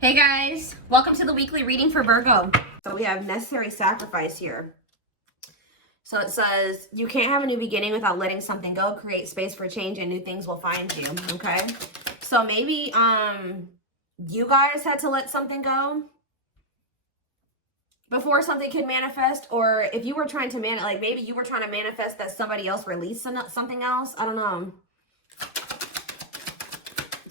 Hey guys, welcome to the weekly reading for Virgo. So we have necessary sacrifice here. So it says, you can't have a new beginning without letting something go. Create space for change and new things will find you, okay? So maybe you guys had to let something go before something could manifest, or if you were trying to maybe you were trying to manifest that somebody else released something else. I don't know.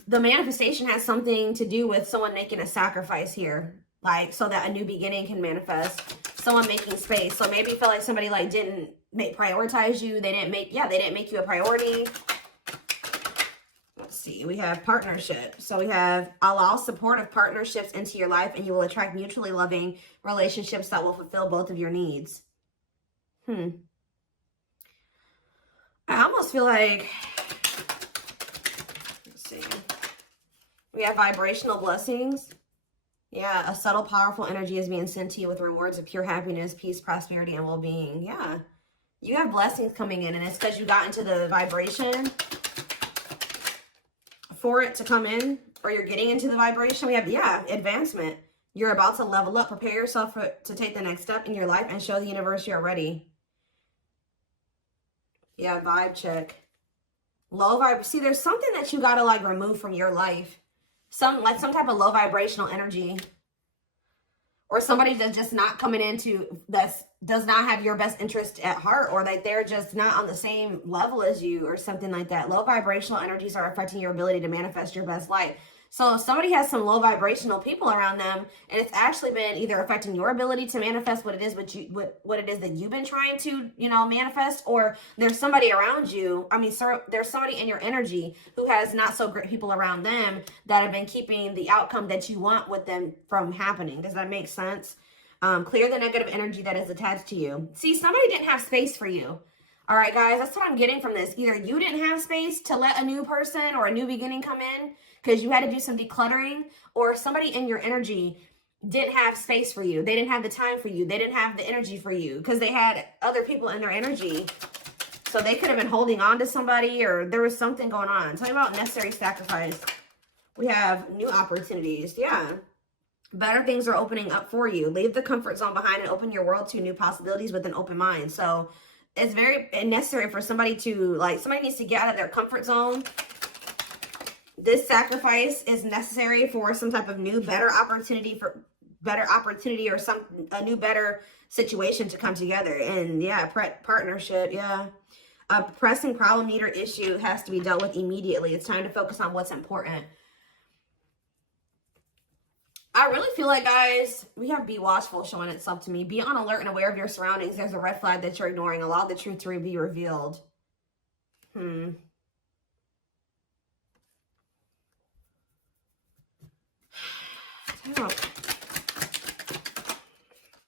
The manifestation has something to do with someone making a sacrifice here, like so that a new beginning can manifest. Someone making space. So maybe you feel like somebody like didn't prioritize you. They didn't make you a priority. Let's see. We have partnership. So we have allow supportive partnerships into your life, and you will attract mutually loving relationships that will fulfill both of your needs. I almost feel like, let's see. We have vibrational blessings. Yeah, a subtle, powerful energy is being sent to you with rewards of pure happiness, peace, prosperity, and well-being. Yeah, you have blessings coming in, and it's because you got into the vibration for it to come in, or you're getting into the vibration. We have, yeah, advancement. You're about to level up. Prepare yourself to take the next step in your life and show the universe you're ready. Yeah, vibe check. Low vibe. See, there's something that you got to like remove from your life. Some type of low vibrational energy, or somebody that's just not coming into, that does not have your best interest at heart, or like they're just not on the same level as you or something like that. Low vibrational energies are affecting your ability to manifest your best life. So if somebody has some low vibrational people around them, and it's actually been either affecting your ability to manifest what it is what it is that you've been trying to, manifest, or there's somebody around you. I mean, sir, there's somebody in your energy who has not so great people around them that have been keeping the outcome that you want with them from happening. Does that make sense? Clear the negative energy that is attached to you. See, somebody didn't have space for you. All right, guys, that's what I'm getting from this. Either you didn't have space to let a new person or a new beginning come in because you had to do some decluttering, or somebody in your energy didn't have space for you. They didn't have the time for you. They didn't have the energy for you because they had other people in their energy. So they could have been holding on to somebody, or there was something going on. Tell me about necessary sacrifice. We have new opportunities. Yeah. Better things are opening up for you. Leave the comfort zone behind and open your world to new possibilities with an open mind. So it's very necessary for somebody to, somebody needs to get out of their comfort zone. This sacrifice is necessary for some type of new, better opportunity or a new, better situation to come together. And yeah, partnership. Yeah. A pressing problem, need, or issue has to be dealt with immediately. It's time to focus on what's important. I really feel like, guys, we have be watchful showing itself to me. Be on alert and aware of your surroundings. There's a red flag that you're ignoring. Allow the truth to be revealed.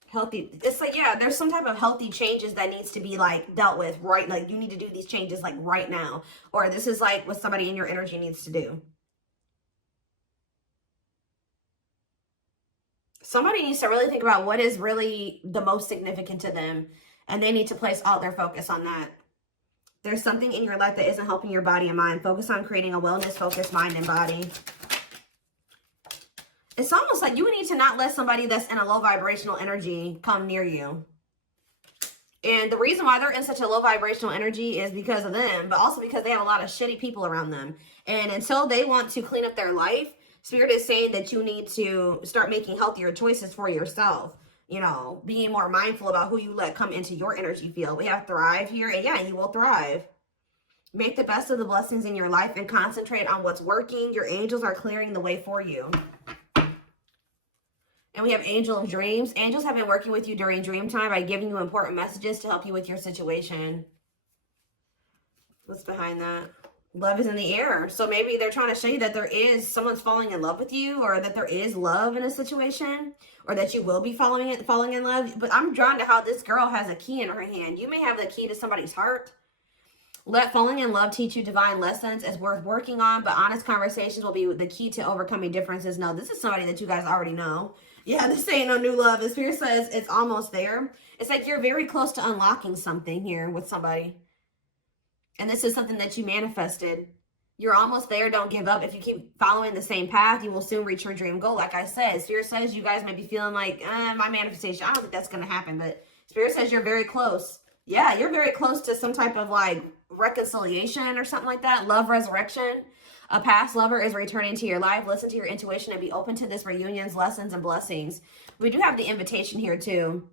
Healthy. It's like, yeah, there's some type of healthy changes that needs to be dealt with, right? Like you need to do these changes right now. Or this is what somebody in your energy needs to do. Somebody needs to really think about what is really the most significant to them, and they need to place all their focus on that. There's something in your life that isn't helping your body and mind. Focus on creating a wellness-focused mind and body. It's almost like you would need to not let somebody that's in a low vibrational energy come near you. And the reason why they're in such a low vibrational energy is because of them, but also because they have a lot of shitty people around them. And until they want to clean up their life, Spirit is saying that you need to start making healthier choices for yourself. Being more mindful about who you let come into your energy field. We have thrive here, and yeah, you will thrive. Make the best of the blessings in your life and concentrate on what's working. Your angels are clearing the way for you. And we have angel of dreams. Angels have been working with you during dream time by giving you important messages to help you with your situation. What's behind that? Love is in the air. So maybe they're trying to show you that someone's falling in love with you, or that there is love in a situation, or that you will be falling in love. But I'm drawn to how this girl has a key in her hand. You may have the key to somebody's heart. Let falling in love teach you divine lessons. It's worth working on, but honest conversations will be the key to overcoming differences. No, this is somebody that you guys already know. Yeah, this ain't no new love. The Spirit says it's almost there. It's like you're very close to unlocking something here with somebody. And this is something that you manifested. You're almost there. Don't give up. If you keep following the same path, you will soon reach your dream goal. Like I said, Spirit says you guys may be feeling like, my manifestation, I don't think that's going to happen. But Spirit says you're very close. Yeah, you're very close to some type of like reconciliation or something like that. Love resurrection. A past lover is returning to your life. Listen to your intuition and be open to this reunions, lessons, and blessings. We do have the invitation here too.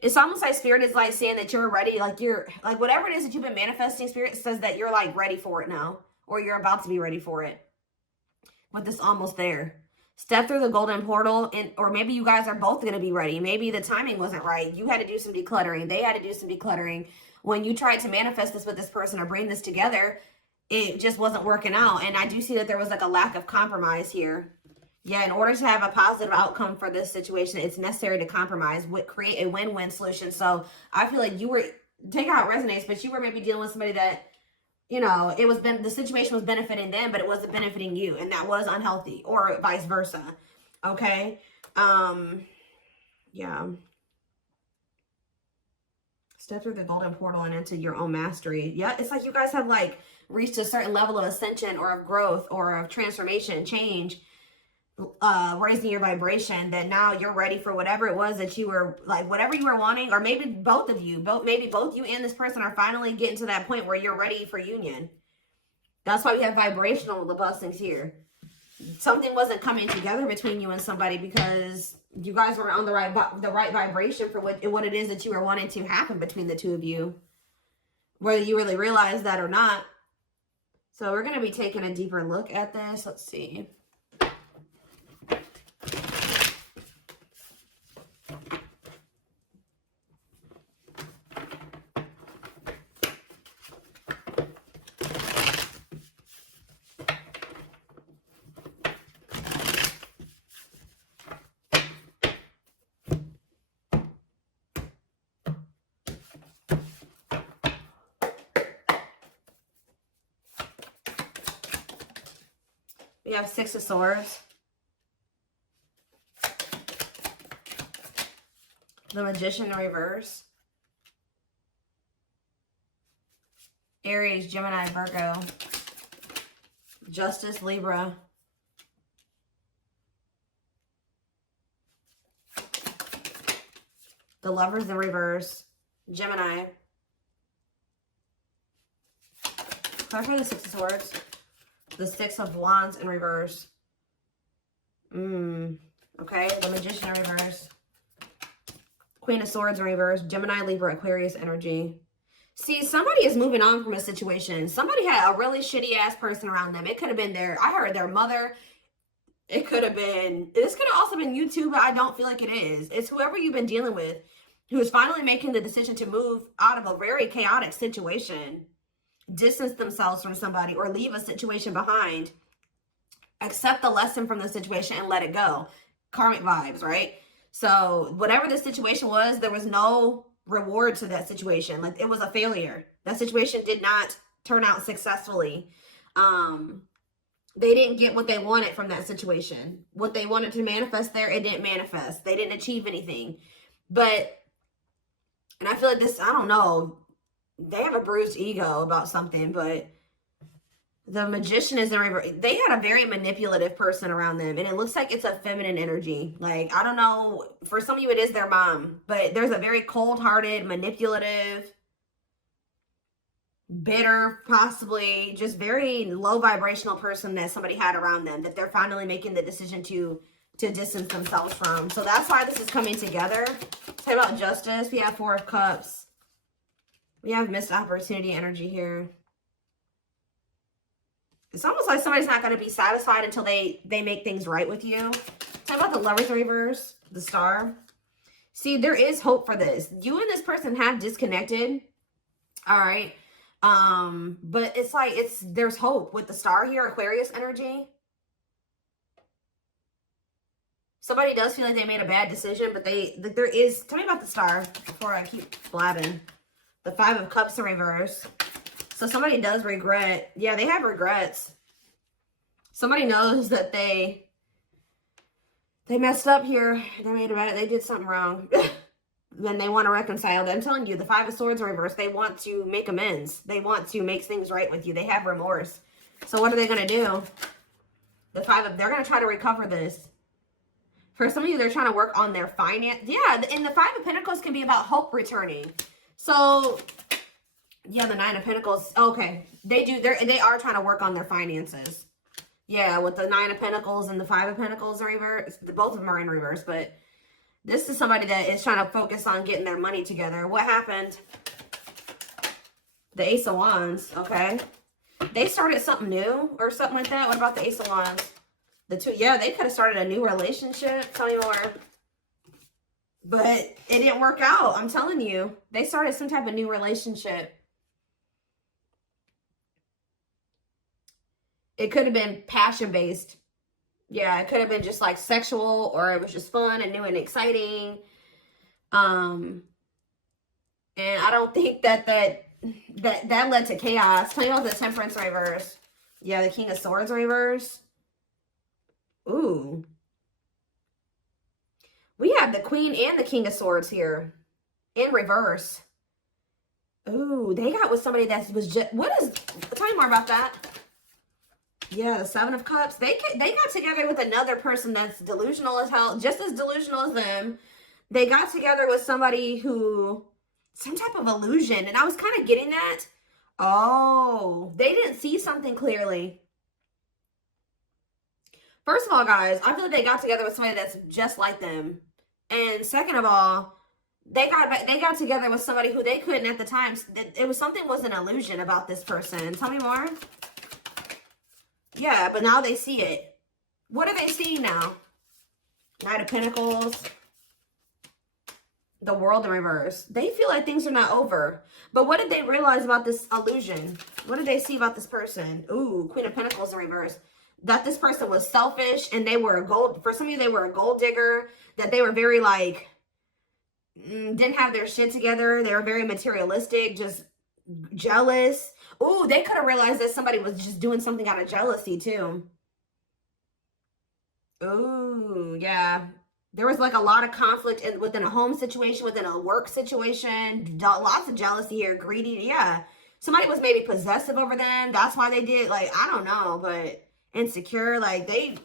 It's almost like Spirit is like saying that you're ready. Like you're like whatever it is that you've been manifesting, Spirit says that you're like ready for it now. Or you're about to be ready for it. With this almost there. Step through the golden portal. Or maybe you guys are both going to be ready. Maybe the timing wasn't right. You had to do some decluttering. They had to do some decluttering. When you tried to manifest this with this person or bring this together, it just wasn't working out. And I do see that there was like a lack of compromise here. Yeah, in order to have a positive outcome for this situation, it's necessary to compromise, create a win-win solution. So I feel like you were, take how it resonates, but you were maybe dealing with somebody that, you know, the situation was benefiting them, but it wasn't benefiting you. And that was unhealthy, or vice versa. Okay. Yeah. Step through the golden portal and into your own mastery. Yeah. It's like you guys have like reached a certain level of ascension or of growth or of transformation, change, raising your vibration, that now you're ready for whatever it was that you were like, whatever you were wanting, or maybe both of you, maybe both you and this person are finally getting to that point where you're ready for union. That's why we have vibrational blessings here. Something wasn't coming together between you and somebody because you guys were on the right vibration for what it is that you were wanting to happen between the two of you, whether you really realize that or not. So we're going to be taking a deeper look at this. Let's see. We have Six of Swords. The Magician in reverse. Aries, Gemini, Virgo. Justice, Libra. The Lovers in reverse. Gemini. Clarify the Six of Swords. The Six of Wands in reverse. Okay, the Magician in reverse. Queen of Swords in reverse. Gemini, Libra, Aquarius energy. See, somebody is moving on from a situation. Somebody had a really shitty ass person around them. It could have been I heard their mother. It could have been, this could have also been you too, but I don't feel like it is. It's whoever you've been dealing with who is finally making the decision to move out of a very chaotic situation. Distance themselves from somebody or leave a situation behind, accept the lesson from the situation and let it go. Karmic vibes, right? So whatever the situation was, there was no reward to that situation. Like it was a failure. That situation did not turn out successfully. They didn't get what they wanted from that situation. What they wanted to manifest there, it didn't manifest. They didn't achieve anything. But, and I feel like this, I don't know, they have a bruised ego about something, but the Magician is in reverse. They had a very manipulative person around them, and it looks like it's a feminine energy. Like, I don't know, for some of you it is their mom, but there's a very cold-hearted, manipulative, bitter, possibly just very low vibrational person that somebody had around them that they're finally making the decision to distance themselves from. So that's why this is coming together. Talk about Justice. We have Four of Cups. We have missed opportunity energy here. It's almost like somebody's not going to be satisfied until they make things right with you. Talk about the Lovers reverse, the Star. See, there is hope for this. You and this person have disconnected. All right. But it's like, there's hope with the Star here, Aquarius energy. Somebody does feel like they made a bad decision, but there is, tell me about the Star before I keep blabbing. The Five of Cups in reverse. So somebody does regret. Yeah, they have regrets. Somebody knows that they messed up here. They did something wrong. Then they want to reconcile. I'm telling you, the Five of Swords in reverse, they want to make amends. They want to make things right with you. They have remorse. So what are they going to do? They're going to try to recover this. For some of you, they're trying to work on their finance. Yeah, and the Five of Pentacles can be about hope returning. So, yeah, the Nine of Pentacles. Okay, they are trying to work on their finances. Yeah, with the Nine of Pentacles and the Five of Pentacles in reverse. Both of them are in reverse, but this is somebody that is trying to focus on getting their money together. What happened? The Ace of Wands, okay. They started something new or something like that. What about the Ace of Wands? The two, yeah, they could have started a new relationship. Tell me more. But it didn't work out. I'm telling you. They started some type of new relationship. It could have been passion-based. Yeah, it could have been just like sexual, or it was just fun and new and exciting. And I don't think that led to chaos. Tell me about the Temperance reverse. Yeah, the King of Swords reverse. Ooh. We have the Queen and the King of Swords here in reverse. Ooh, they got with somebody that was just, tell me more about that. Yeah, the Seven of Cups. They got together with another person that's delusional as hell, just as delusional as them. They got together with somebody who, some type of illusion, and I was kind of getting that. Oh, they didn't see something clearly. First of all, guys, I feel like they got together with somebody that's just like them. And second of all, they got together with somebody who they couldn't at the time. It was something was an illusion about this person. Tell me more. Yeah, but now they see it. What are they seeing now? Knight of Pentacles. The World in reverse. They feel like things are not over. But what did they realize about this illusion? What did they see about this person? Ooh, Queen of Pentacles in reverse. That this person was selfish and they were for some of you, they were a gold digger. That they were very like, didn't have their shit together. They were very materialistic, just jealous. Ooh, they could have realized that somebody was just doing something out of jealousy too. Ooh, yeah. There was like a lot of conflict within a home situation, within a work situation. Lots of jealousy here, greedy. Yeah. Somebody was maybe possessive over them. That's why they did, like, I don't know, but insecure, like they,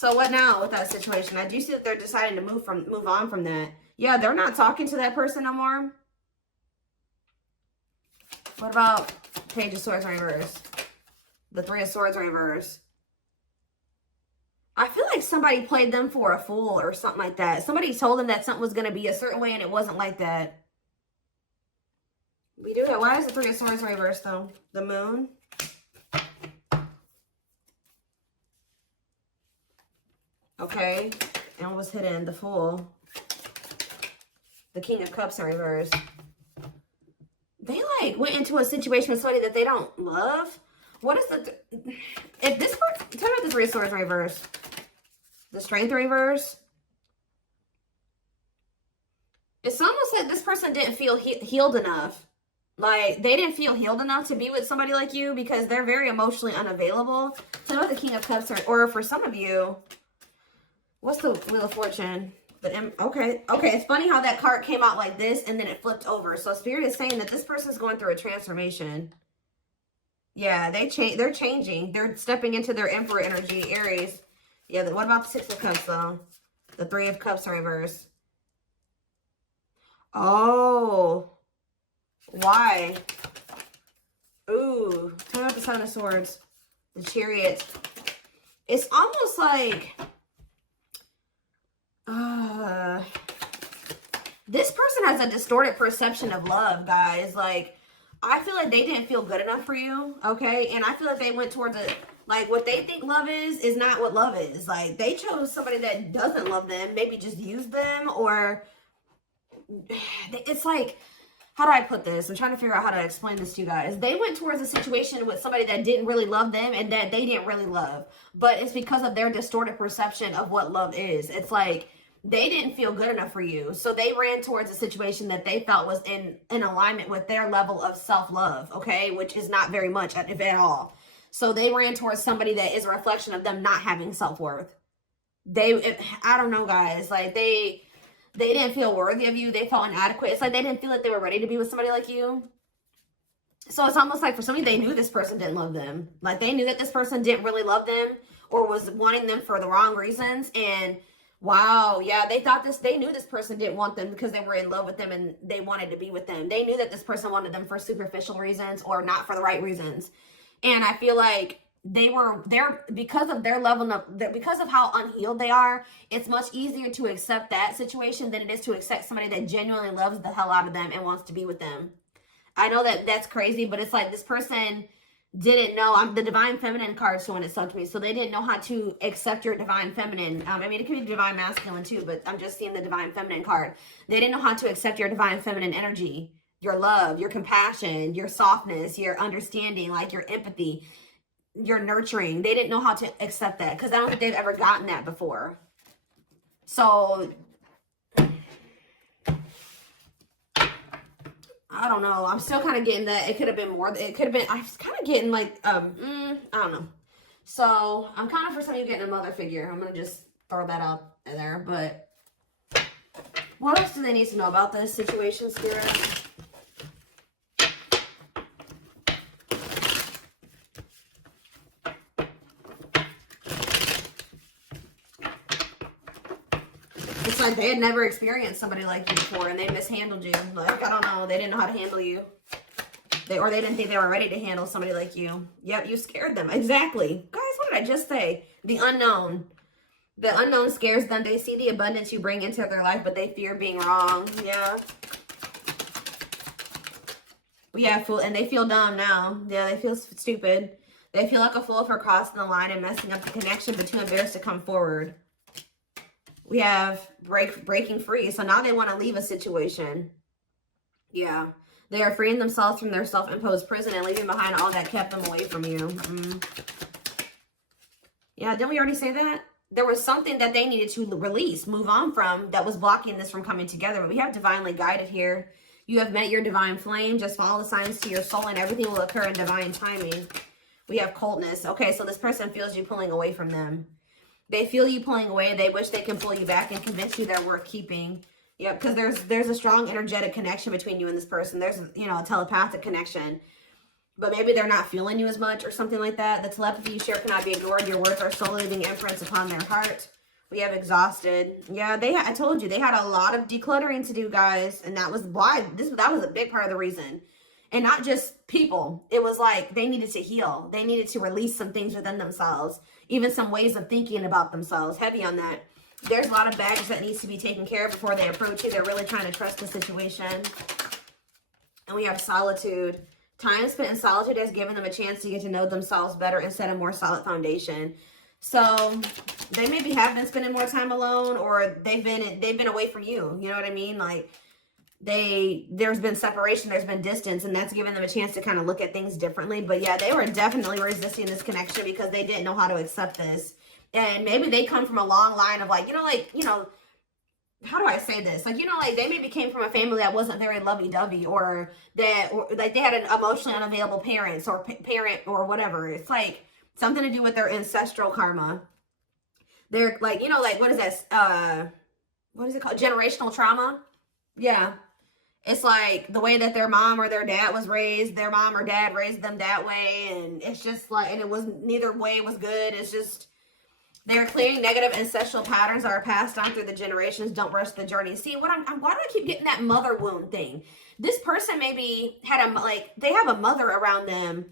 So what now with that situation? I do see that they're deciding to move on from that. Yeah, they're not talking to that person no more. What about Page of Swords reverse? The Three of Swords reverse. I feel like somebody played them for a fool or something like that. Somebody told them that something was going to be a certain way and it wasn't like that. We do that. Why is the Three of Swords reverse though? The Moon. Okay. And what was hidden? The Fool. The King of Cups in reverse. They like went into a situation with somebody that they don't love. What is if this part, tell me about the Three of Swords reverse. The Strength reverse. It's almost like this person didn't feel healed enough. Like, they didn't feel healed enough to be with somebody like you because they're very emotionally unavailable. Tell me about the King of Cups, or for some of you, what's the Wheel of Fortune? Okay, it's funny how that card came out like this and then it flipped over. So Spirit is saying that this person's going through a transformation. Yeah, they're changing. They're stepping into their Emperor energy, Aries. Yeah, what about the Six of Cups, though? The Three of Cups in reverse. Oh. Why? Ooh. Tell me about the Seven of Swords. The Chariot. It's almost like... this person has a distorted perception of love, guys. Like, I feel like they didn't feel good enough for you, okay? And I feel like they went towards like, what they think love is not what love is. Like, they chose somebody that doesn't love them, maybe just use them, or it's like, how do I put this? I'm trying to figure out how to explain this to you guys. They went towards a situation with somebody that didn't really love them and that they didn't really love. But it's because of their distorted perception of what love is. It's like, they didn't feel good enough for you. So they ran towards a situation that they felt was in alignment with their level of self-love, okay? Which is not very much, if at all. So they ran towards somebody that is a reflection of them not having self-worth. I don't know, guys. Like, they didn't feel worthy of you. They felt inadequate. It's like they didn't feel like they were ready to be with somebody like you. So it's almost like for somebody, they knew this person didn't love them. Like they knew that this person didn't really love them or was wanting them for the wrong reasons. And wow, yeah, they knew this person didn't want them because they were in love with them and they wanted to be with them. They knew that this person wanted them for superficial reasons or not for the right reasons. And I feel like they were there because of their level of, because of how unhealed they are. It's much easier to accept that situation than it is to accept somebody that genuinely loves the hell out of them and wants to be with them. I know that that's crazy, but it's like this person didn't know. The divine feminine card showing itself to me, so they didn't know how to accept your divine feminine. I mean, it could be divine masculine too, but I'm just seeing the divine feminine card. They didn't know how to accept your divine feminine energy, your love, your compassion, your softness, your understanding, like your empathy, your nurturing. They didn't know how to accept that because I don't think they've ever gotten that before. So I don't know. I'm still kind of getting that it could have been more. It could have been, I was kind of getting like, I don't know. So I'm kind of, for some of you, getting a mother figure. I'm going to just throw that out there. But what else do they need to know about this situation, Spirit? It's like they had never experienced somebody like you before and they mishandled you. Like, I don't know. They didn't know how to handle you. Or they didn't think they were ready to handle somebody like you. Yep, you scared them. Exactly. Guys, what did I just say? The unknown. The unknown scares them. They see the abundance you bring into their life, but they fear being wrong. Yeah. Yeah, fool. And they feel dumb now. Yeah, they feel stupid. They feel like a fool for crossing the line and messing up the connection, but too embarrassed to come forward. We have breaking free. So now they want to leave a situation. Yeah. They are freeing themselves from their self-imposed prison and leaving behind all that kept them away from you. Yeah, didn't we already say that? There was something that they needed to release, move on from, that was blocking this from coming together. But we have divinely guided here. You have met your divine flame. Just follow the signs to your soul and everything will occur in divine timing. We have coldness. Okay, so this person feels you pulling away from them. They feel you pulling away. They wish they can pull you back and convince you they're worth keeping. Yep, because there's a strong energetic connection between you and this person. There's, you know, a telepathic connection. But maybe they're not feeling you as much or something like that. The telepathy you share cannot be ignored. Your words are soul leaving imprints upon their heart. We have exhausted. Yeah, I told you, they had a lot of decluttering to do, guys. And that was why, that was a big part of the reason. And not just people. It was like they needed to heal. They needed to release some things within themselves. Even some ways of thinking about themselves. Heavy on that. There's a lot of baggage that needs to be taken care of before they approach you. They're really trying to trust the situation. And we have solitude. Time spent in solitude has given them a chance to get to know themselves better and set a more solid foundation. So they maybe have been spending more time alone, or they've been away from you. You know what I mean? Like there's been separation, there's been distance, and that's given them a chance to kind of look at things differently. But yeah, they were definitely resisting this connection because they didn't know how to accept this. And maybe they come from a long line of like, how do I say this? Like, like they maybe came from a family that wasn't very lovey-dovey, or like they had an emotionally unavailable parents or parent or whatever. It's like something to do with their ancestral karma. They're like, like what is that? What is it called? Generational trauma. Yeah. It's like the way that their mom or their dad was raised, their mom or dad raised them that way. And it's just like, and it was, neither way was good. It's just, they're clearing negative ancestral patterns that are passed on through the generations. Don't rush the journey. See, why do I keep getting that mother wound thing? This person maybe had they have a mother around them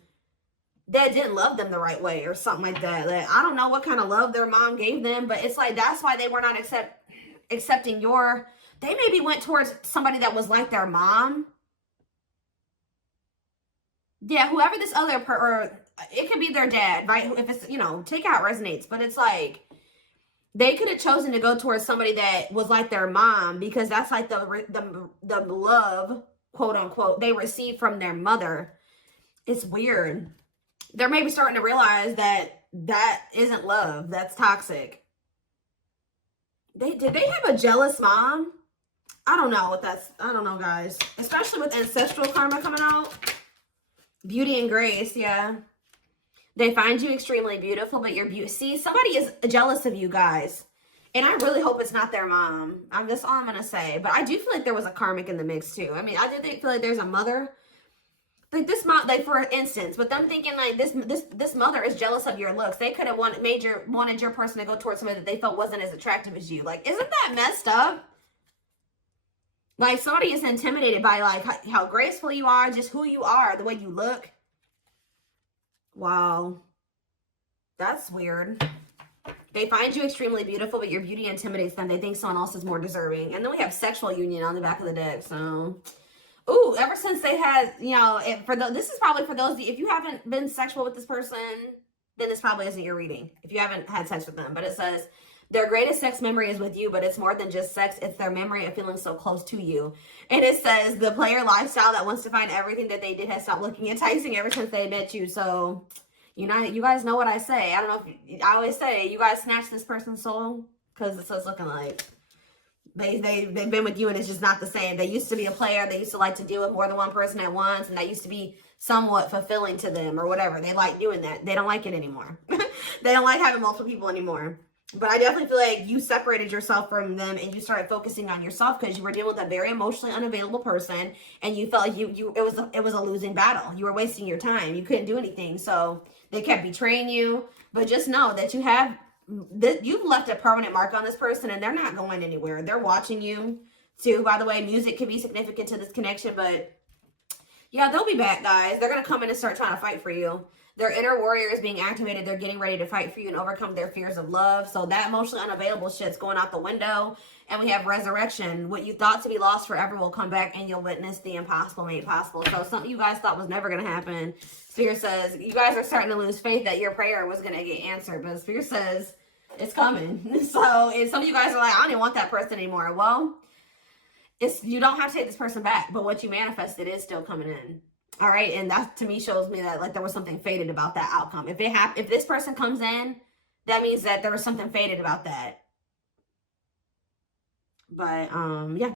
that didn't love them the right way or something like that. Like, I don't know what kind of love their mom gave them, but it's like, that's why they were not accepting they maybe went towards somebody that was like their mom. Yeah, whoever this other or it could be their dad, right? If it's, take out resonates, but it's like they could have chosen to go towards somebody that was like their mom because that's like the love, quote unquote, they received from their mother. It's weird. They're maybe starting to realize that isn't love. That's toxic. Did they have a jealous mom? I don't know, guys. Especially with ancestral karma coming out. Beauty and grace, yeah. They find you extremely beautiful, but you're beautiful. See, somebody is jealous of you guys. And I really hope it's not their mom. That's all I'm going to say. But I do feel like there was a karmic in the mix, too. I mean, I do feel like there's a mother Like this mom, like for instance, with them thinking like this mother is jealous of your looks. They could have wanted your person to go towards somebody that they felt wasn't as attractive as you. Like, isn't that messed up? Like, somebody is intimidated by like how graceful you are, just who you are, the way you look. Wow, that's weird. They find you extremely beautiful, but your beauty intimidates them. They think someone else is more deserving. And then we have sexual union on the back of the deck. So, ooh, ever since they had, you know, this is probably for those, if you haven't been sexual with this person, then this probably isn't your reading. If you haven't had sex with them. But it says, their greatest sex memory is with you, but it's more than just sex. It's their memory of feeling so close to you. And it says, the player lifestyle that wants to find everything that they did has stopped looking enticing ever since they met you. So, you guys know what I say. I don't know if, I always say, you guys snatch this person's soul, because it's what's looking like. They've been with you and it's just not the same. They used to be a player. They used to like to deal with more than one person at once. And that used to be somewhat fulfilling to them or whatever. They like doing that. They don't like it anymore. They don't like having multiple people anymore. But I definitely feel like you separated yourself from them and you started focusing on yourself because you were dealing with a very emotionally unavailable person and you felt like it was a losing battle. You were wasting your time. You couldn't do anything. So they kept betraying you. But just know that you've left a permanent mark on this person and they're not going anywhere. They're watching you too. By the way, music can be significant to this connection, but yeah, they'll be back, guys. They're going to come in and start trying to fight for you. Their inner warrior is being activated. They're getting ready to fight for you and overcome their fears of love. So that emotionally unavailable shit's going out the window. And we have resurrection. What you thought to be lost forever will come back and you'll witness the impossible made possible. So something you guys thought was never going to happen. Spirit says, you guys are starting to lose faith that your prayer was going to get answered. But Spirit says, it's coming. So and some of you guys are like, I don't even want that person anymore. Well, you don't have to take this person back. But what you manifested is still coming in. All right, and that to me shows me that like there was something fated about that outcome. If this person comes in, that means that there was something fated about that. But yeah,